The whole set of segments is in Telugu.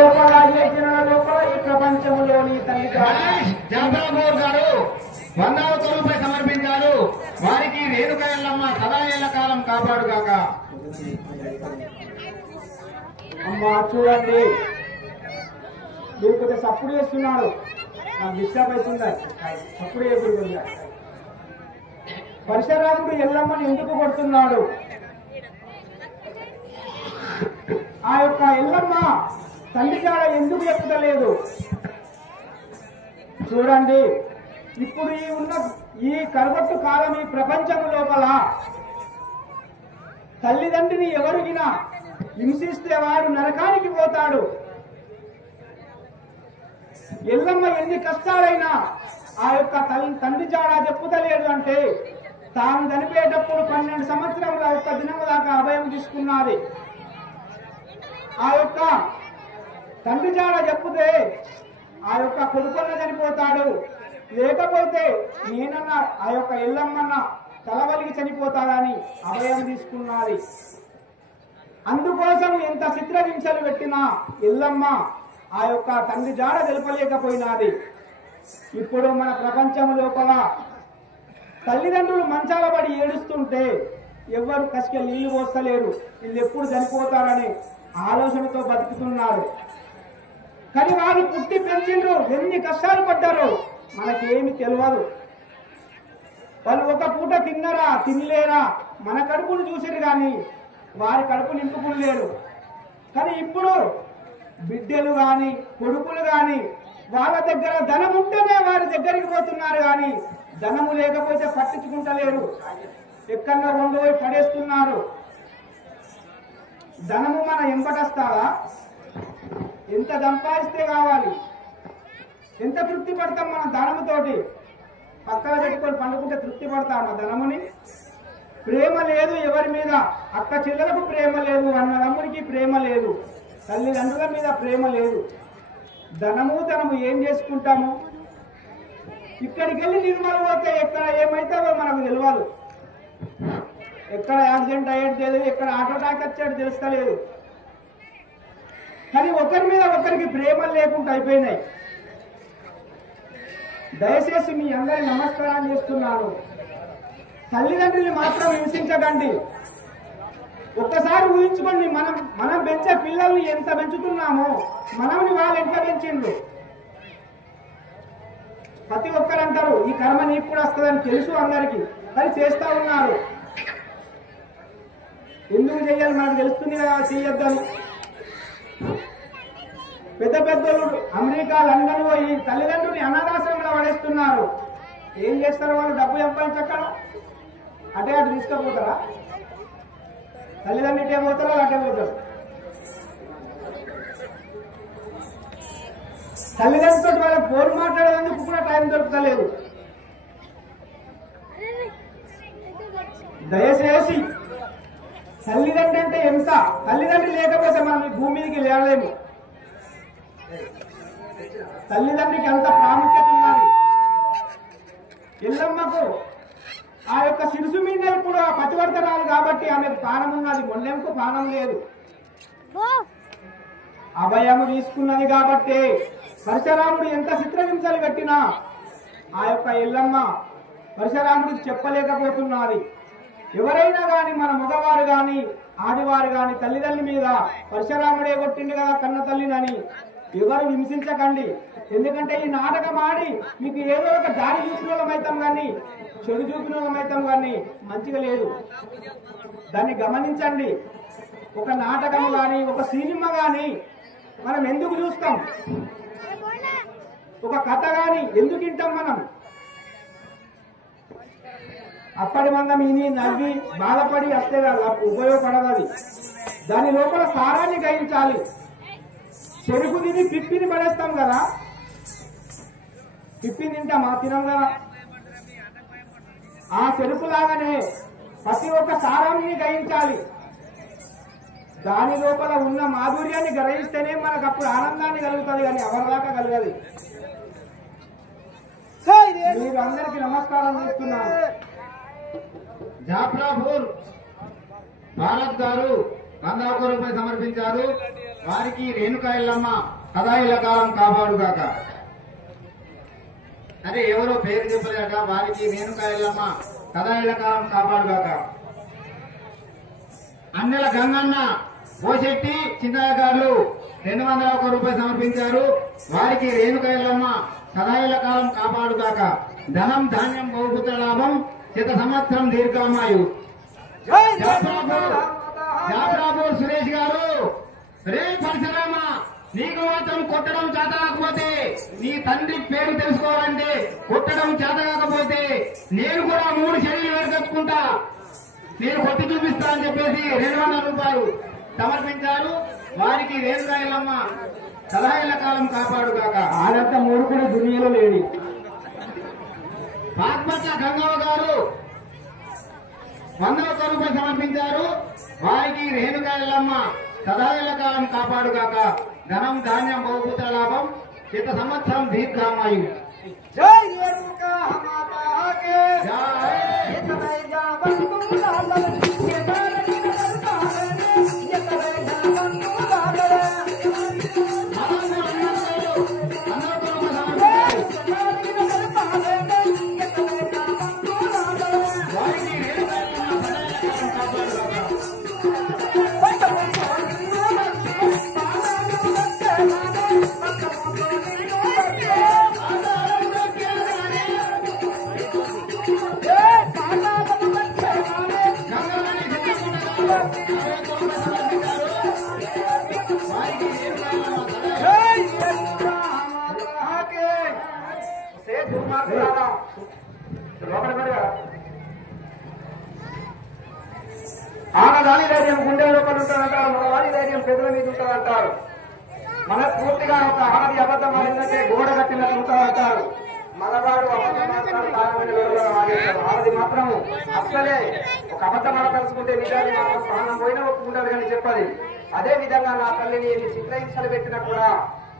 లోపల ఏ జనుల లోపల ఈ ప్రపంచంలోని తల్లి జాఫరాబాద్ గారు 100 రూపాయలు సమర్పించారు. వారికి రేణుక ఎల్లమ్మ సదా ఏళ్ల కాలం కాపాడుగాక. అమ్మా చూడండి, మీరు కొద్దిగా సప్పుడు చేస్తున్నారు, నాకు డిస్టర్బ్ అవుతుంది. సప్పుడు చేయకూడదు. పరశురాముడు ఎల్లమ్మని ఎందుకు కొడుతున్నాడు? ఆ యొక్క ఎల్లమ్మ తండ్రి జాడ ఎందుకు చెప్పుతలేదు? చూడండి, ఇప్పుడు ఈ కరవట్టు కాలం ఈ ప్రపంచం లోపల తల్లిదండ్రిని ఎవరిగినా హింసిస్తే వాడు నరకానికి పోతాడు. ఎల్లమ్మ ఎన్ని కష్టాలైనా ఆ యొక్క తండ్రి జాడ చెప్పుతలేదు అంటే తాను చనిపోయేటప్పుడు 12 సంవత్సరముల ఒక్క దినము దాకా అభయం తీసుకున్నది. ఆ యొక్క తండ్రి జాడ చెప్పుతే ఆ యొక్క కొడుకున్న చనిపోతాడు, లేకపోతే నేనన్నా ఆ యొక్క ఎల్లమ్మన్న తలవలికి చనిపోతాడని అభయం తీసుకున్నది. అందుకోసం ఎంత చిత్రహింసలు పెట్టినా ఎల్లమ్మ ఆ యొక్క తండ్రి జాడ తెలపలేకపోయినది. ఇప్పుడు మన ప్రపంచం లోపల తల్లిదండ్రులు మంచాల పడి ఏడుస్తుంటే ఎవ్వరు కసిక నీళ్లు పోస్తలేరు. వీళ్ళు ఎప్పుడు చనిపోతారని ఆలోచనతో బతుకుతున్నారు. కానీ వారు పుట్టి పెంచిండ్రు, ఎన్ని కష్టాలు పడ్డారో మనకేమి తెలియదు. వాళ్ళు ఒక పూట తిన్నరా తినలేరా మన కడుపును చూసారు కానీ వారి కడుపు నింపుకునలేరు. కానీ ఇప్పుడు బిడ్డలు గాని కొడుకులు గాని వాళ్ళ దగ్గర ధనం ఉంటేనే వారి దగ్గరికి పోతున్నారు, కానీ ధనము లేకపోతే పట్టించుకుంటలేరు. ఎక్కడో రెండు పోయి పడేస్తున్నారు. ధనము మన ఎంబటొస్తావా? ఎంత సంపాదిస్తే కావాలి? ఎంత తృప్తి పడతాం మన ధనముతోటి? పక్కన పెట్టుకొని పండుకుంటే తృప్తి పడతామా ధనముని? ప్రేమ లేదు ఎవరి మీద. అక్క చెల్లెలకు ప్రేమ లేదు, అన్నదమ్ముడికి ప్రేమ లేదు, తల్లిదండ్రుల మీద ప్రేమ లేదు. ధనము ఏం చేసుకుంటాము? ఇక్కడికి వెళ్ళి నిర్మల పోతే ఎక్కడ ఏమైతావో మనకు తెలియదు. ఎక్కడ యాక్సిడెంట్ అయ్యేది తెలియదు, ఎక్కడ ఆటో అటాక్ వచ్చేది తెలుస్తలేదు. కానీ ఒకరి మీద ఒకరికి ప్రేమ లేకుండా అయిపోయినాయి. దయచేసి మీ అందరి నమస్కారం చేస్తున్నాను. తల్లిదండ్రులు మాత్రం హింసించకండి. ఒక్కసారి ఊహించుకోండి, మనం పెంచే పిల్లల్ని ఎంత పెంచుతున్నామో మనల్ని వాళ్ళు ఎంత పెంచిండ్రు. ప్రతి ఒక్కరు అంటారు ఈ కర్మ నీకు కూడా వస్తుందని తెలుసు అందరికీ, కానీ చేస్తా ఉన్నారు. ఎందుకు చేయాలి మనకు తెలుస్తుంది కదా చేయొద్దని. పెద్ద పెద్దలు అమెరికా లండన్ పోయి తల్లిదండ్రుని అనాథాశ్రమంలో పడేస్తున్నారు. ఏం చేస్తారు వాళ్ళు? డబ్బు సంపాదించక్కడ అటే అటు తీసుకుపోతారా? తల్లిదండ్రులు ఇటే పోతారో అటే పోతారు. తల్లిదండ్రులతో వాళ్ళకి ఫోన్ మాట్లాడేందుకు కూడా టైం దొరుకుతలేదు. దయచేసి తల్లిదండ్రి అంటే ఎంత, తల్లిదండ్రి లేకపోతే మనం ఈ భూమి మీదకి లేవలేము. తల్లిదండ్రికి అంత ప్రాముఖ్యత ఉన్నది. ఎల్లమ్మకు ఆ యొక్క శిరుసు మీద ఇప్పుడు ఆ పతివర్తనాలు కాబట్టి ఆమెకు ప్రాణం ఉన్నది, మొండెంకు ప్రాణం లేదు. అభయము తీసుకున్నది కాబట్టి పరశురాముడు ఎంత చిత్రహింసలు పెట్టినా ఆ యొక్క ఎల్లమ్మ పరశురాముడికి చెప్పలేకపోతున్నది. ఎవరైనా గాని మన మగవారు గాని ఆదివారు గాని తల్లిదండ్రుల మీద పరశురాముడే కొట్టిండు కదా కన్న తల్లినని ఎవరు హింసించకండి. ఎందుకంటే ఈ నాటకం ఆడి మీకు ఏదో ఒక దారి చూసిన వాళ్ళమైతాం కానీ చెడు చూపిన వాళ్ళమైతాం కానీ మంచిగా లేదు. దాన్ని గమనించండి. ఒక నాటకం గాని ఒక సినిమా గాని మనం ఎందుకు చూస్తాం? ఒక కథ గాని ఎందుకు వింటాం మనం? అప్పటి మందం ఇని నవ్వి బాధపడి వస్తే ఉపయోగపడదు. దాని లోపల సారాన్ని గ్రహించాలి. చెరుకు తిని పిప్పిని పడేస్తాం కదా, పిప్పిని తింటామా? తినం కదా. ఆ చెరుకులాగానే ప్రతి ఒక్క సారాన్ని గ్రహించాలి. దాని లోపల ఉన్న మాధుర్యాన్ని గ్రహిస్తేనే మనకు అప్పుడు ఆనందాన్ని కలుగుతుంది, కానీ ఎవరిదాకా కలగదు. మీరు అందరికీ నమస్కారం చేస్తున్నాను. జాఫరాపూర్ భారత్ గారు 101 రూపాయలు సమర్పించారు. వారికి రేణుకా ఎల్లమ్మ సదా ఎల్లకాలం కాపాడుగాక. అదే ఎవరో పేరు చెప్పలేట. వారికి రేణుకా ఎల్లమ్మ సదా ఎల్లకాలం కాపాడుగాక. అన్నెల గంగన్న పోశెట్టి చిన్నయ్య గారు 201 రూపాయలు సమర్పించారు. వారికి రేణుకా ఎల్లమ్మ సదా ఎల్లకాలం కాపాడుగాక. ధనం ధాన్యం బహుపుత్ర లాభం శత సంవత్సరం దీర్ఘామాయు. జాఫరాపూర్ సురేష్ గారు, రే పరశురామ, నీకు మాత్రం కొట్టడం చేత కాకపోతే, నీ తండ్రి పేరు తెలుసుకోవాలంటే కొట్టడం చేత కాకపోతే నేను కూడా 3 శైలిలు వేరుకట్టుకుంటా, నేను కొట్టి చూపిస్తా అని చెప్పేసి 200 రూపాయలు సమర్పించారు. వారికి రేణుకా ఎల్లమ్మ సదా ఎల్లకాలం కాపాడుగాక. ఆనంత మూడుకుడు దునియాలో లేడి. పాత్మట్ల గంగవ్వ గారు 101 రూపాయలు సమర్పించారు. వారికి రేణుకా ఎల్లమ్మ సదా ఎల్లకాలం కాపాడుగాక. ధనం ధాన్యం బహుపుత్ర లాభం శత సంవత్సరం దీర్ఘామాయు. జై రేణుకా మాతా కే జై. ఆనదాని ధైర్యం గుండె లోపల ఉంటుందంటారు, మగవాడి ధైర్యం పెదల మీద ఉంటుందంటారు. మనస్ఫూర్తిగా ఒక ఆనది అబద్ధం ఆడిందంటే గోడ కట్టినట్టు ఉంటుందంటారు. మగవాడు అబద్ధం మాత్రం ఆనది మాత్రం అస్సలే ఒక అబద్ధం తలుచుకుంటే నిజాన్ని మాత్రం ప్రాణం పోయినా ఒప్పుకుంటారు కానీ చెప్పది. అదే విధంగా నా తల్లిని చిత్రహింసలు పెట్టినా కూడా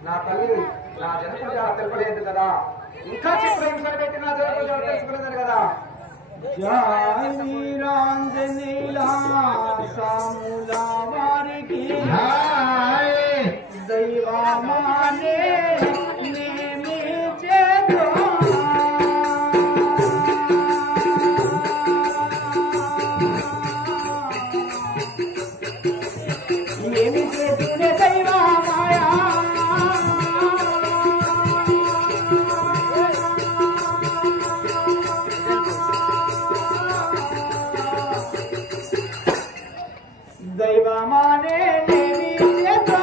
నా తల్లిని నా జనకుడు తెలపలేదు కదా, ఇంకా చిత్రహింసలు పెట్టిన జనకుడు తెలుసుకోలేదు కదా. వారికి దైవమానే నేమి చేద్దో ఏమి చేతునే దైవమాయా దైవమానే నేమి చేద్దో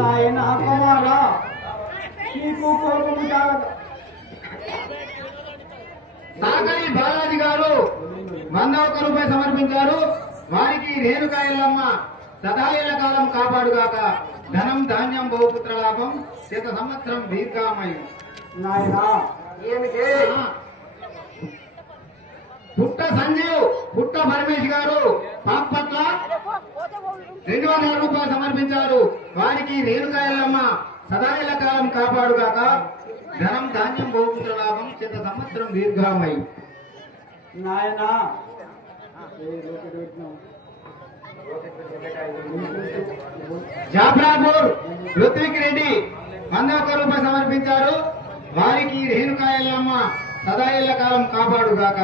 నాయన కుమారా నీకు కోపము చాలా. సాకరి బాలాజీ గారు 100 రూపాయలు సమర్పించారు. వారికి రేణుకా ఎల్లమ్మ సదాయేళ్ల కాలం కాపాడుగాక. ధనం ధాన్యం బహుపుత్ర లాభం శత సంవత్సరం దీర్ఘామయం. నాయన ఏమిటి? పుట్ట సంజీవ్ పుట్ట పరమేష్ గారు పాపట్ల 200 రూపాయలు సమర్పించారు. వారికి రేణుకా ఎల్లమ్మ సదాయేళ్ల కాలం కాపాడుగాక. ధనం ధాన్యం బహుపుత్ర లాభం శత సంవత్సరం దీర్ఘామయం. నాయన జాఫ్రాపూర్ ఋత్విక్ రెడ్డి 100 రూపాయలు సమర్పించారు. వారికి రేణుకా ఎల్లమ్మ సదాయేళ్ల కాలం కాపాడుగాక.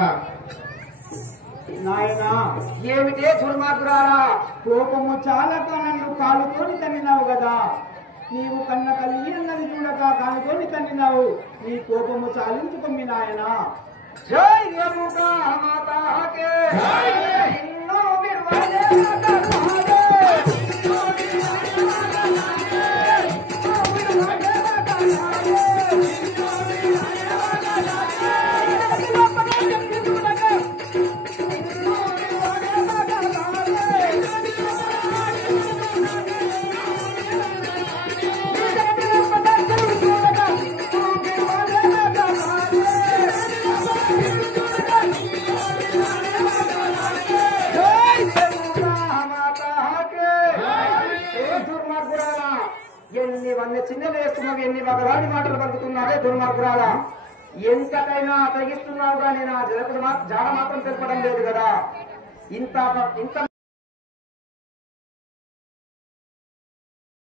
నాయన ఏమిటే దుర్మార్గురాలా? కోపము చాలా నన్ను కాలుతోని తన్నినావు కదా. నీవు కన్న తల్లి అన్నది చూడక కాలుతోని తన్నినావు. నీ కోపము చాలించుకొమ్మి నాయన. జై రేణుకా మాతాకే ఎన్నో విర్వాలే ఎన్ని వన్న చిన్నలు వేస్తున్నావు, ఎన్ని మగవాడి మాటలు పలుకుతున్నావే దుర్మార్గురాలా. ఎంతకైనా తగ్గిస్తున్నావు కానీ నా జాడ మాత్రం తెలపడం లేదు కదా. ఇంత